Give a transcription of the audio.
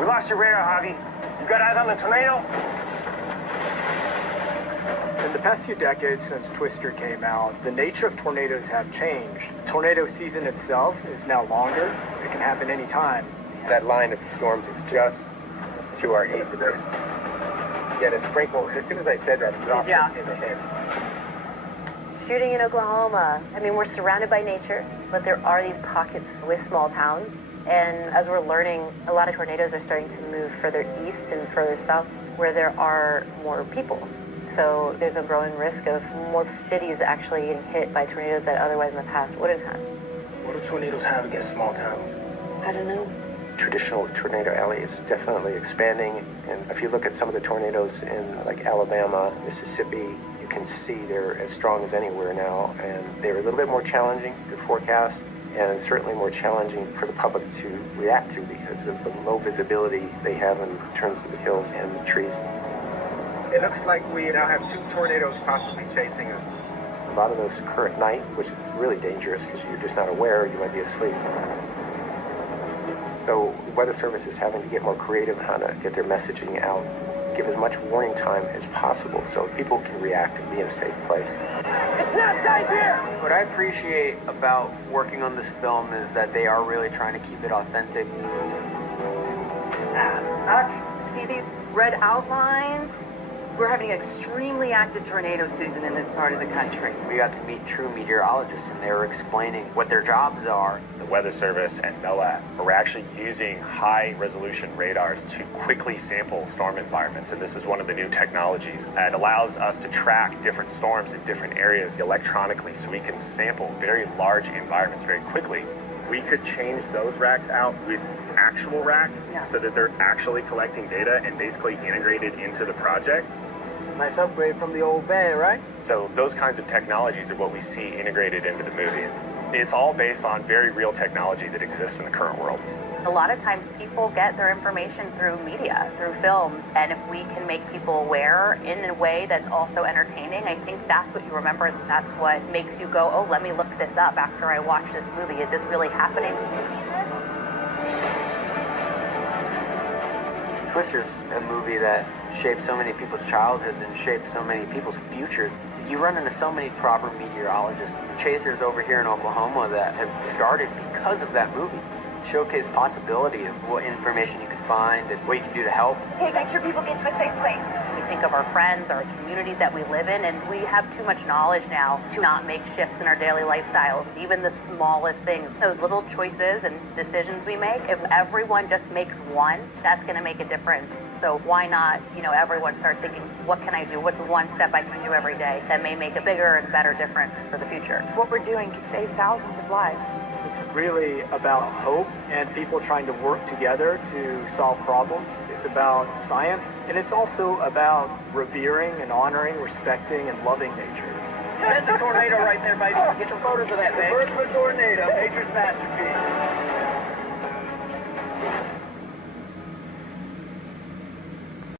We lost your radar, Javi. You got eyes on the tornado? In the past few decades since Twister came out, the nature of tornadoes have changed. Tornado season itself is now longer. It can happen anytime. That line of storms is just to our east. Get a sprinkle. As soon as I said that, dropped in the head. Shooting in Oklahoma. I mean, we're surrounded by nature, but there are these pockets with small towns. And as we're learning, a lot of tornadoes are starting to move further east and further south where there are more people. So there's a growing risk of more cities actually getting hit by tornadoes that otherwise in the past wouldn't have. What do tornadoes have against small towns? I don't know. Traditional tornado alley is definitely expanding. And if you look at some of the tornadoes in like Alabama, Mississippi, you can see they're as strong as anywhere now. And they're a little bit more challenging to forecast and certainly more challenging for the public to react to because of the low visibility they have in terms of the hills and the trees. It looks like we now have 2 tornadoes possibly chasing us. A lot of those occur at night, which is really dangerous because you're just not aware, you might be asleep. So the Weather Service is having to get more creative on how to get their messaging out, give as much warning time as possible so people can react and be in a safe place. It's not safe here! What I appreciate about working on this film is that they are really trying to keep it authentic. See these red outlines? We're having an extremely active tornado season in this part of the country. We got to meet true meteorologists, and they were explaining what their jobs are. The Weather Service and NOAA are actually using high-resolution radars to quickly sample storm environments, and this is one of the new technologies that allows us to track different storms in different areas electronically so we can sample very large environments very quickly. We could change those racks out with actual racks so that they're actually collecting data and basically integrated into the project. Nice upgrade from the old bay, right? So those kinds of technologies are what we see integrated into the movie. It's all based on very real technology that exists in the current world. A lot of times people get their information through media, through films, and if we can make people aware in a way that's also entertaining, I think that's what you remember. That's what makes you go, oh, let me look this up after I watch this movie. Is this really happening? Twister's a movie that shaped so many people's childhoods and shaped so many people's futures. You run into so many proper meteorologists, chasers over here in Oklahoma that have started because of that movie. Showcase possibility of what information you can find and what you can do to help. Hey, make sure people get to a safe place. We think of our friends, our communities that we live in, and we have too much knowledge now to not make shifts in our daily lifestyles. Even the smallest things, those little choices and decisions we make, if everyone just makes one, that's going to make a difference. So why not, everyone start thinking, what can I do? What's one step I can do every day that may make a bigger and better difference for the future? What we're doing could save thousands of lives. It's really about hope and people trying to work together to solve problems. It's about science, and it's also about revering and honoring, respecting, and loving nature. That's a tornado right there, baby. Get some photos of that, baby. The birth of a tornado, nature's masterpiece.